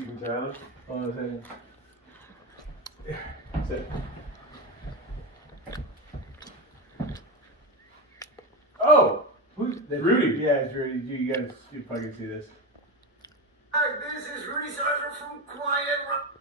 You can tell. Hold on a second. Sit. Oh! Who's Rudy? Yeah, it's Rudy. You guys, you fucking see this. Hi, this is Rudy Sarver from Quiet Riot.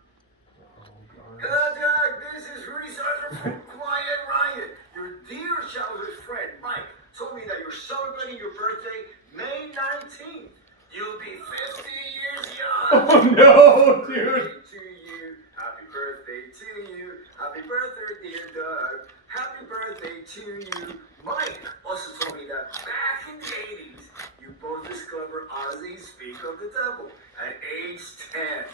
Hello, Doug. This is Rudy Sarver from Quiet Riot. Your dear childhood friend, Mike, told me that you're celebrating your birthday May 19th. You'll be 50 years young. Oh no, dude. To you. Happy birthday to you. Happy birthday, dear Doug. Happy birthday to you. Mike also told me that back in the 80s, you both discovered Ozzy Speak of the Devil at age 10.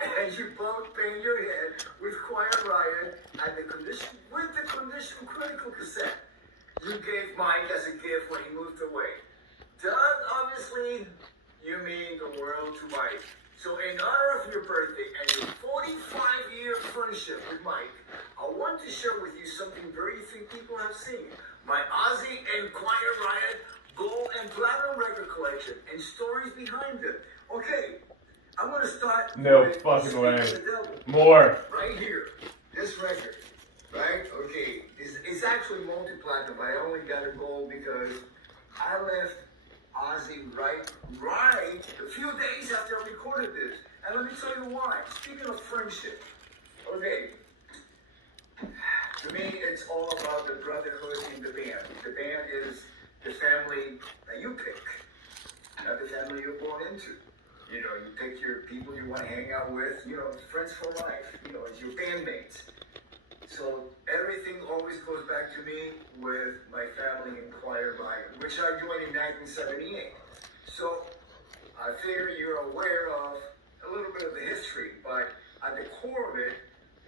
And you both banged your head with Quiet Riot at the Condition Critical cassette you gave Mike as a gift when he moved away. Doug, obviously, you mean the world to Mike. So in honor of your birthday and your 45-year friendship with Mike, I want to share with you something very few people have seen. My Ozzy and Quiet Riot Gold and Platinum record collection and stories behind them. Okay, I'm going to start with fucking way. the Devil. More. Right here, this record, right? Okay, it's actually multi-platinum, but I only got a gold because I left Ozzy right a few days after I recorded this. And let me tell you why. Speaking of friendship, okay, to me it's all about the brotherhood in the band. The band is the family that you pick, not the family you're born into. You know, you pick your people you want to hang out with, you know, friends for life, you know, it's your bandmates. So everything always goes back to me with my family in Quiet Riot, which I joined in 1978. So I figure you're aware of a little bit of the history, but at the core of it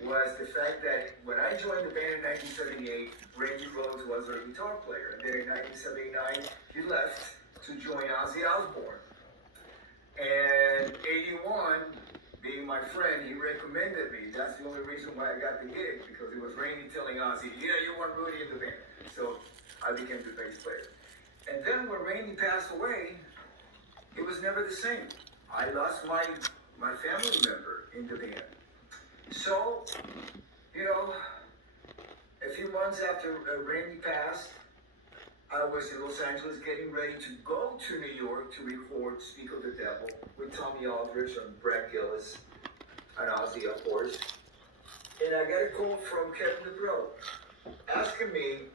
was the fact that when I joined the band in 1978, Randy Rhoads was our guitar player. And then in 1979, he left to join Ozzy Osbourne. And 81, being my friend, he recommended me. That's the only reason why I got the gig, because it was Randy telling Ozzy, yeah, you want Rudy in the band. So I became the bass player. And then when Randy passed away, it was never the same. I lost my family member in the band. So, you know, a few months after Randy passed, I was in Los Angeles getting ready to go to New York to record Speak of the Devil with Tommy Aldridge and Brad Gillis and Ozzy, of course. And I got a call from Kevin DuBrow asking me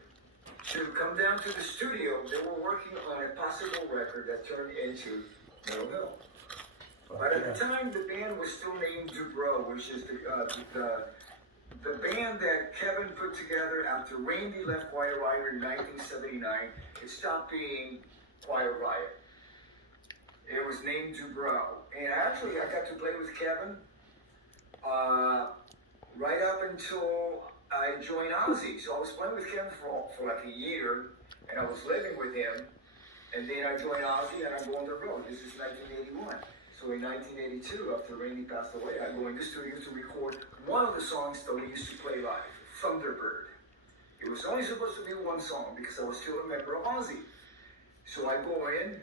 to come down to the studio. They were working on a possible record that turned into Metal Mill. But at the time, the band was still named DuBrow, which is the band that Kevin put together after Randy left Quiet Riot in 1979. It stopped being Quiet Riot. It was named DuBrow. And actually, I got to play with Kevin right up until I joined Ozzy. So I was playing with Kevin for like a year, and I was living with him. And then I joined Ozzy, and I'm going to the road. This is 1981. So in 1982, after Randy passed away, I go in the studio to record one of the songs that we used to play live, Thunderbird. It was only supposed to be one song because I was still a member of Ozzy. So I go in,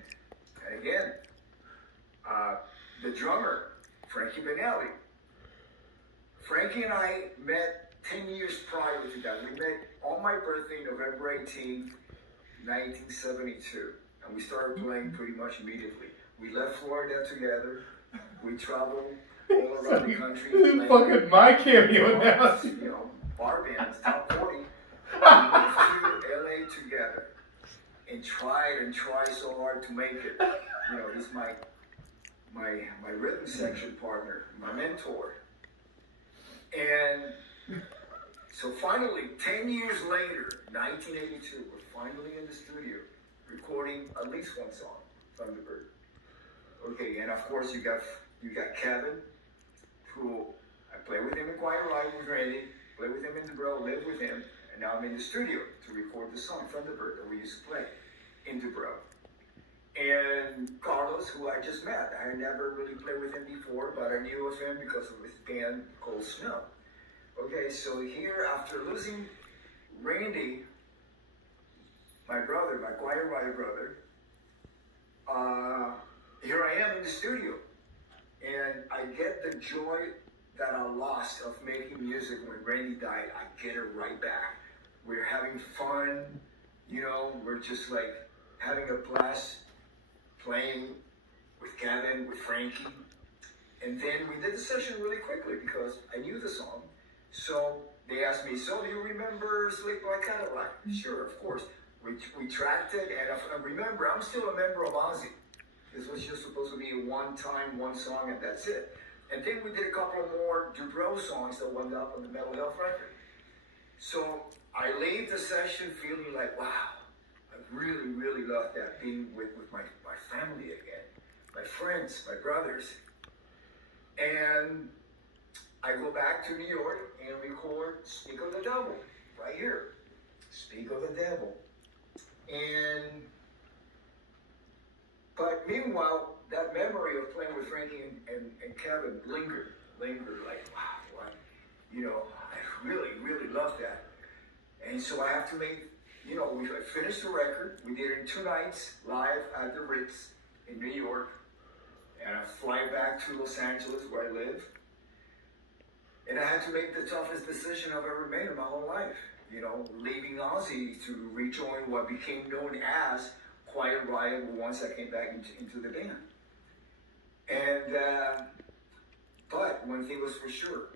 and again, the drummer, Frankie Benelli. Frankie and I met 10 years prior to that. We met on my birthday, November 18th, 1972. And we started playing pretty much immediately. We left Florida together. We traveled all around the country. Fucking my cameo now. You know, bar bands, top 40. We moved to LA together and tried so hard to make it. You know, he's my rhythm section partner, my mentor. And so finally, 10 years later, 1982, we're finally in the studio recording at least one song, Thunderbird. Okay, and of course you got Kevin, who I play with him in Quiet Riot with Randy, play with him in DuBrow, live with him, and now I'm in the studio to record the song Thunderbird that we used to play in DuBrow. And Carlos, who I just met, I had never really played with him before, but I knew of him because of his band called Snow. Okay, so here, after losing Randy, my brother, my Quiet Riot brother, here I am in the studio. and I get the joy that I lost of making music when Randy died. I get it right back. We're having fun, you know, we're just like having a blast playing with Kevin, with Frankie. And then we did the session really quickly because I knew the song. So they asked me, so do you remember Sleep Like Cadillac? Sure, of course. We tracked it, and I remember, I'm still a member of Ozzy. This was just supposed to be a one-time, one song, and that's it. And then we did a couple more Dubrow songs that wound up on the Mental Health record. So I leave the session feeling like, wow, I really, really love that, being with my family again, my friends, my brothers. And I go back to New York and record Speak of the Devil, right here. Speak of the Devil. But meanwhile, that memory of playing with Frankie and Kevin lingered like, wow, you know, I really, really love that. And so I have to make, you know, we finished the record. We did it in 2 nights, live at the Ritz in New York. And I fly back to Los Angeles, where I live. And I had to make the toughest decision I've ever made in my whole life. You know, leaving Ozzy to rejoin what became known as Quiet Riot once I came back into the band. And, but one thing was for sure,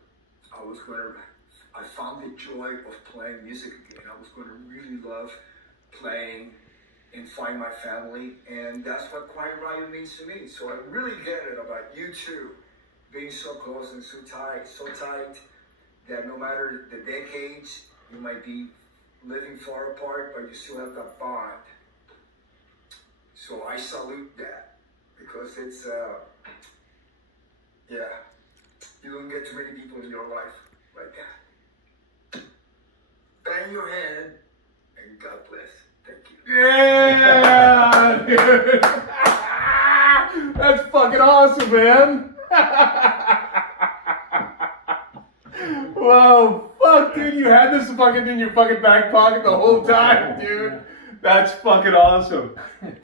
I found the joy of playing music again. I was going to really love playing and find my family, and that's what Quiet Riot means to me. So I really get it about you two being so close and so tight that no matter the decades, you might be living far apart, but you still have that bond. So I salute that, because it's, yeah, you don't get too many people in your life like that. Bang your head, and God bless. Thank you. Yeah, dude. That's fucking awesome, man. Whoa, fuck, dude, you had this fucking in your fucking back pocket the whole time, dude. That's fucking awesome.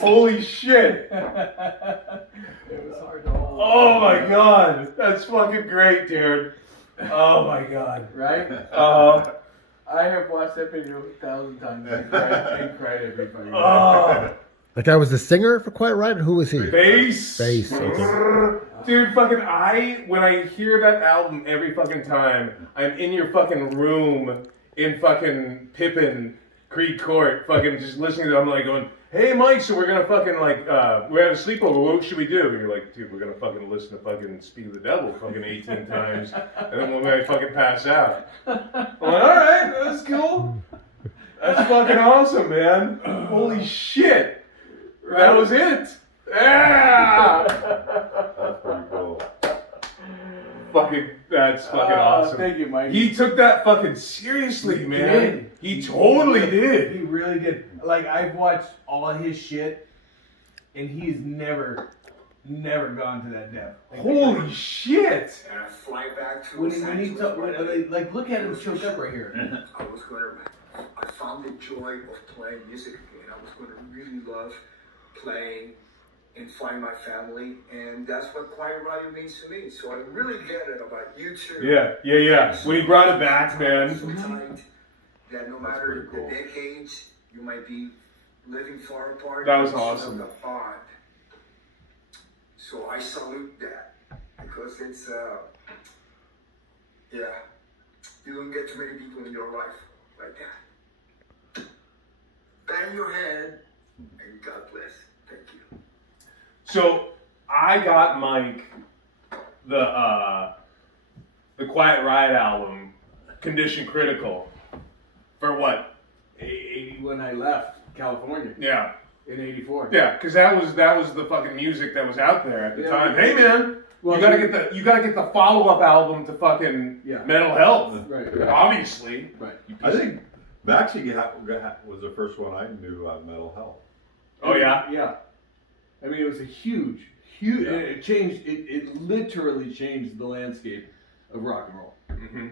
Holy shit. It was hard to hold. Oh my god, that's fucking great, dude. Oh my god. Right? I have watched that video 1,000 times and cried every fucking time. Oh. That guy was the singer for Quiet Riot, or who was he? Bass. Bass, okay. Dude, fucking when I hear that album every fucking time, I'm in your fucking room in fucking Pippin Creek Court, fucking just listening to it. I'm like going, hey Mike, so we're gonna fucking like, we're having a sleepover, what should we do? And you're like, dude, we're gonna fucking listen to fucking Speak of the Devil fucking 18 times, and then we're gonna fucking pass out. I'm like, alright, that's cool. That's fucking awesome, man. Holy shit. That was it. Yeah. That's pretty cool. That's fucking awesome. Thank you, Mike. He took that fucking seriously, man. did. He totally did. He really did. Like, I've watched all his shit, and he's never gone to that depth. Like, Holy shit. And I fly back to when Los he Angeles. when, like, look at him choked up right here. I found the joy of playing music again. I was going to really love playing and find my family, and that's what Quiet Riot means to me. So I really get it about you two. Yeah. When he brought it back, man. So tight that no matter the decades, you might be living far apart. That was but you still awesome. have the bond. So I salute that, because it's, yeah, you don't get too many people in your life like that. Bang your head, and God bless. Thank you. So I got Mike the Quiet Riot album, Condition Critical, for what? When I left California Yeah. in '84. Yeah, because that was the fucking music that was out there at the time. Hey man, Well, you gotta get the follow-up album to fucking Mental Health. Right. Obviously. Right. I think Baxi was the first one I knew on Mental Health. Oh yeah? Yeah. I mean, it was a huge, Yeah. it changed, it literally changed the landscape of rock and roll. Mm-hmm.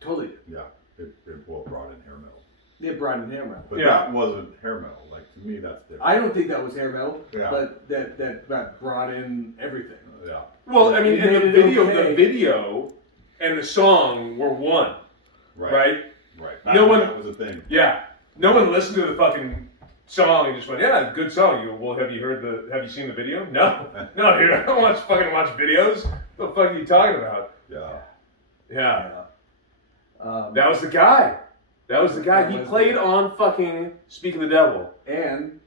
Totally. Yeah, it brought in hair metal. It brought in hair metal. But Yeah. that wasn't hair metal. Like, to me, that's different. I don't think that was hair metal, Yeah. but that brought in everything. Yeah. Well, I mean, He and made the it video, okay. the video, and the song were one, right? Right. No one- That was a thing. Yeah. No one listened to the fucking song and just went, "Yeah, good song." You go, "Well, have you seen the video?" No, no, dude. I don't fucking watch videos. What the fuck are you talking about? Yeah. Yeah. Yeah. That was the guy. That was the guy. That He was the played guy. on fucking Speak of the Devil. And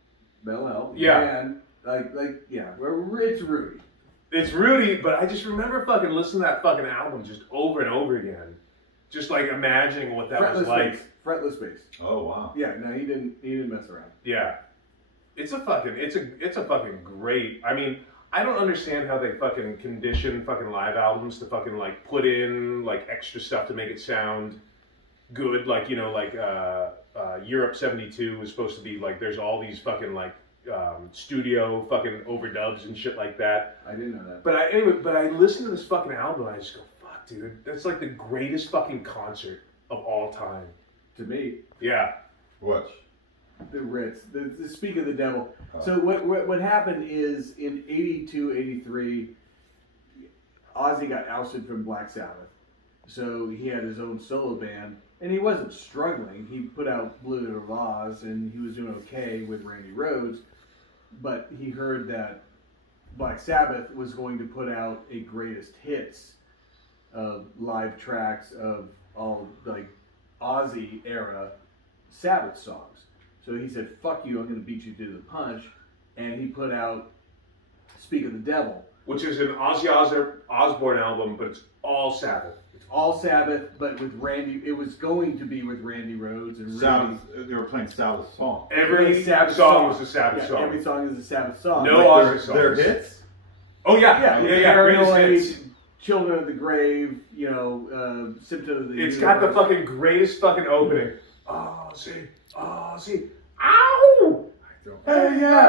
Mental Health. Yeah. And it's Rudy. It's Rudy, but I just remember fucking listening to that fucking album just over and over again. Just like imagining what that was like. Fretless bass. Oh wow. Yeah, no, he didn't mess around. Yeah. It's a fucking great. I mean, I don't understand how they fucking condition fucking live albums to fucking like put in like extra stuff to make it sound good. Like, you know, like Europe 72 was supposed to be like, there's all these fucking like studio fucking overdubs and shit like that. I didn't know that. But I listened to this fucking album and I just go, fuck, dude, that's like the greatest fucking concert of all time. To me, Yeah. What? the Ritz, the Speak of the Devil. Oh. So what happened is in 82, 83, Ozzy got ousted from Black Sabbath. So he had his own solo band, and he wasn't struggling. He put out Blizzard of Oz, and he was doing okay with Randy Rhoads. But he heard that Black Sabbath was going to put out a greatest hits of live tracks of all like Ozzy era Sabbath songs. So he said, "Fuck you! I'm going to beat you to the punch," and he put out "Speak of the Devil." Which is an Ozzy Osbourne album, but it's all Sabbath. It's all Sabbath, but with Randy. It was going to be with Randy Rhoads and Sabbath. They were playing Sabbath song. Every Sabbath song was a Sabbath Yeah, song. every song is a Sabbath song. No Like, Ozzy songs. Their hits. Oh yeah, yeah, yeah, greatest Paranoid, hits. Children of the Grave, Symptom of the It's Universe. got the fucking greatest fucking opening. Ozzy, Ozzy, ow! Hey yeah!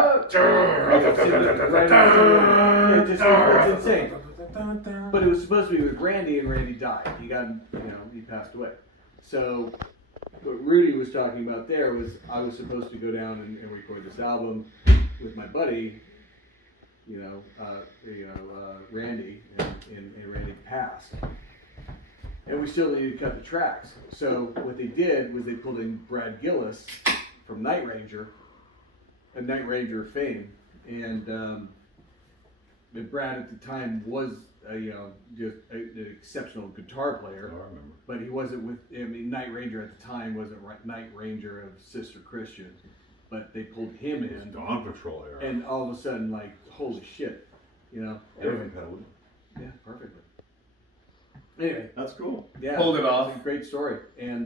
Right after, it's insane. But it was supposed to be with Randy, and Randy died. He got, he passed away. So, what Rudy was talking about there was I was supposed to go down and record this album with my buddy, Randy, and Randy passed. And we still needed to cut the tracks. So what they did was they pulled in Brad Gillis from Night Ranger, a Night Ranger fame, and Brad at the time was just an exceptional guitar I player, remember. but he wasn't with. I mean, Night Ranger at the time wasn't Night Ranger of Sister Christian, but they pulled him It was in, Dawn Patrol era. and all of a sudden, like, holy shit, Everything pedaled. yeah, perfectly. Anyway, That's cool. yeah, Pulled it off. Great story, and.